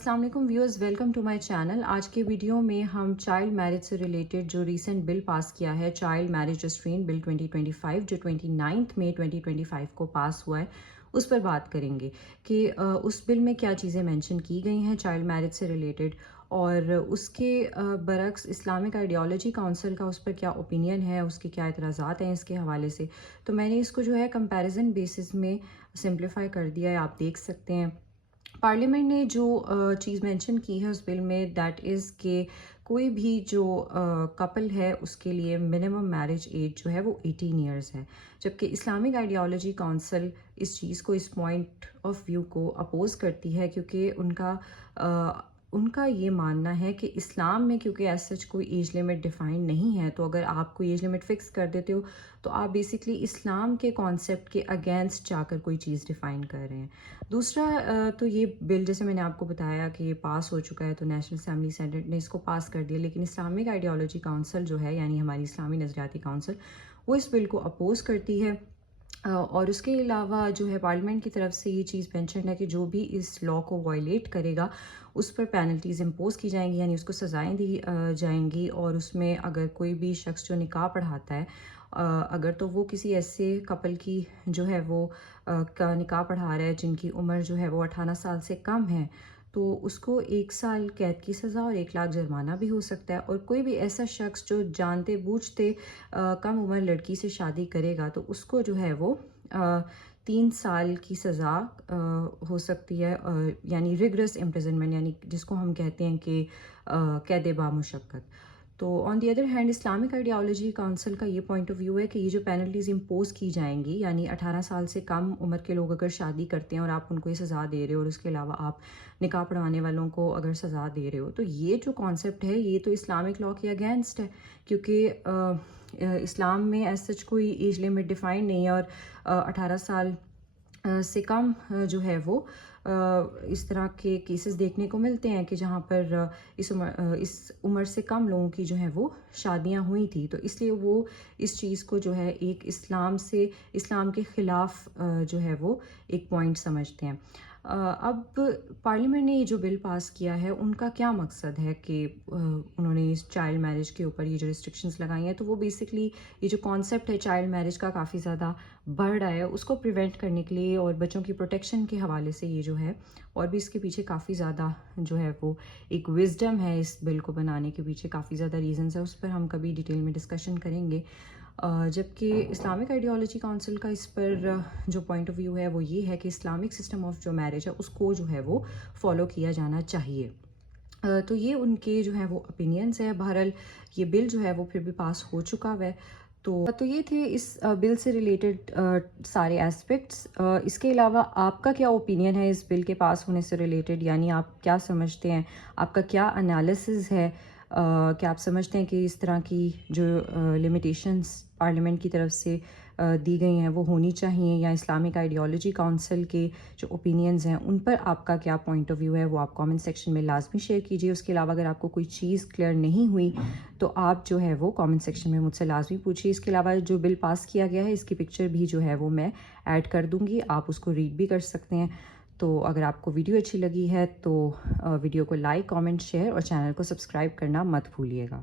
السلام علیکم viewers, welcome to my channel. آج کے ویڈیو میں ہم چائلڈ میرج سے ریلیٹڈ جو ریسنٹ بل پاس کیا ہے، چائلڈ میرج ریسٹرین بل 2025 جو 29 مئی 2025 کو پاس ہوا ہے، اس پر بات کریں گے کہ اس بل میں کیا چیزیں مینشن کی گئی ہیں چائلڈ میرج سے ریلیٹڈ، اور اس کے برعکس اسلامک آئیڈیالوجی کونسل کا اس پر کیا اوپینین ہے، اس کے کیا اعتراضات ہیں اس کے حوالے سے۔ تو میں نے اس کو جو ہے کمپیریزن بیسس میں سمپلیفائی کر دیا ہے، آپ دیکھ سکتے ہیں۔ پارلیمنٹ نے جو چیز مینشن کی ہے اس بل میں، دیٹ از کہ کوئی بھی جو کپل ہے اس کے لیے منیمم میرج ایج جو ہے وہ 18 ایئرز ہے، جبکہ اسلامک آئیڈیالوجی کونسل اس چیز کو، اس پوائنٹ آف ویو کو اپوز کرتی ہے، کیونکہ ان کا یہ ماننا ہے کہ اسلام میں کیونکہ ایز سچ کوئی ایج لمٹ ڈیفائن نہیں ہے، تو اگر آپ کوئی ایج لمٹ فکس کر دیتے ہو تو آپ بیسکلی اسلام کے کانسیپٹ کے اگینسٹ جا کر کوئی چیز ڈیفائن کر رہے ہیں۔ دوسرا تو یہ بل جیسے میں نے آپ کو بتایا کہ یہ پاس ہو چکا ہے، تو نیشنل اسمبلی سینیٹ نے اس کو پاس کر دیا، لیکن اسلامک آئیڈیالوجی کونسل جو ہے، یعنی ہماری اسلامی نظریاتی کونسل، وہ اس بل کو اپوز کرتی ہے۔ اور اس کے علاوہ جو ہے پارلیمنٹ کی طرف سے یہ چیز مینشن ہے کہ جو بھی اس لاء کو وائلیٹ کرے گا اس پر پینلٹیز امپوز کی جائیں گی، یعنی اس کو سزائیں دی جائیں گی، اور اس میں اگر کوئی بھی شخص جو نکاح پڑھاتا ہے، اگر تو وہ کسی ایسے کپل کی جو ہے وہ کا نکاح پڑھا رہا ہے جن کی عمر جو ہے وہ 18 سال سے کم ہے، تو اس کو 1 سال قید کی سزا اور 1 لاکھ جرمانہ بھی ہو سکتا ہے۔ اور کوئی بھی ایسا شخص جو جانتے بوجھتے کم عمر لڑکی سے شادی کرے گا تو اس کو جو ہے وہ 3 سال کی سزا ہو سکتی ہے، یعنی ریگرس امپریزنمنٹ، یعنی جس کو ہم کہتے ہیں کہ قید بامشقت۔ تو on the other hand Islamic ideology council کا یہ پوائنٹ آف ویو ہے کہ یہ جو پینلٹیز امپوز کی جائیں گی، یعنی 18 سال سے کم عمر کے لوگ اگر شادی کرتے ہیں اور آپ ان کو یہ سزا دے رہے ہو، اور اس کے علاوہ آپ نکاح پڑھوانے والوں کو اگر سزا دے رہے ہو، تو یہ جو کانسیپٹ ہے یہ تو اسلامک لاء کے اگینسٹ ہے، کیونکہ اسلام میں ایز سچ کوئی ایج لمٹ ڈیفائن نہیں ہے، اور 18 سال سے کم جو ہے وہ اس طرح کے کیسز دیکھنے کو ملتے ہیں کہ جہاں پر اس عمر سے کم لوگوں کی جو ہے وہ شادیاں ہوئی تھی، تو اس لیے وہ اس چیز کو جو ہے ایک اسلام کے خلاف جو ہے وہ ایک پوائنٹ سمجھتے ہیں۔ اب پارلیمنٹ نے یہ جو بل پاس کیا ہے ان کا کیا مقصد ہے کہ انہوں نے اس چائلڈ میرج کے اوپر یہ جو ریسٹرکشنز لگائی ہیں، تو وہ بیسکلی یہ جو کانسیپٹ ہے چائلڈ میرج کا کافی زیادہ بڑھ رہا ہے، اس کو پریونٹ کرنے کے لیے اور بچوں کی پروٹیکشن کے حوالے سے یہ جو ہے، اور بھی اس کے پیچھے کافی زیادہ جو ہے وہ ایک وزڈم ہے، اس بل کو بنانے کے پیچھے کافی زیادہ ریزنز ہیں، اس پر ہم کبھی ڈیٹیل میں ڈسکشن کریں گے۔ جبکہ اسلامک آئیڈیالوجی کونسل کا اس پر جو پوائنٹ آف ویو ہے وہ یہ ہے کہ اسلامک سسٹم آف جو میرج ہے اس کو جو ہے وہ فالو کیا جانا چاہیے۔ تو یہ ان کے جو ہے وہ اپینینز ہے۔ بہرحال یہ بل جو ہے وہ پھر بھی پاس ہو چکا ہے۔ تو یہ تھے اس بل سے ریلیٹڈ سارے ایسپیکٹس۔ اس کے علاوہ آپ کا کیا اوپینین ہے اس بل کے پاس ہونے سے ریلیٹڈ، یعنی آپ کیا سمجھتے ہیں، آپ کا کیا انالیسز ہے، کہ آپ سمجھتے ہیں کہ اس طرح کی جو لمیٹیشنز پارلیمنٹ کی طرف سے دی گئی ہیں وہ ہونی چاہیے، یا اسلامک آئیڈیالوجی کونسل کے جو اوپینینز ہیں ان پر آپ کا کیا پوائنٹ آف ویو ہے، وہ آپ کامنٹ سیکشن میں لازمی شیئر کیجیے۔ اس کے علاوہ اگر آپ کو کوئی چیز کلیئر نہیں ہوئی تو آپ جو ہے وہ کامنٹ سیکشن میں مجھ سے لازمی پوچھیے۔ اس کے علاوہ جو بل پاس کیا گیا ہے اس کی پکچر بھی جو ہے وہ میں ایڈ کر دوں گی، آپ اس کو ریڈ بھی کر سکتے ہیں۔ تو اگر آپ کو ویڈیو اچھی لگی ہے تو ویڈیو کو لائک، کامنٹ، شیئر اور چینل کو سبسکرائب کرنا مت بھولیے گا۔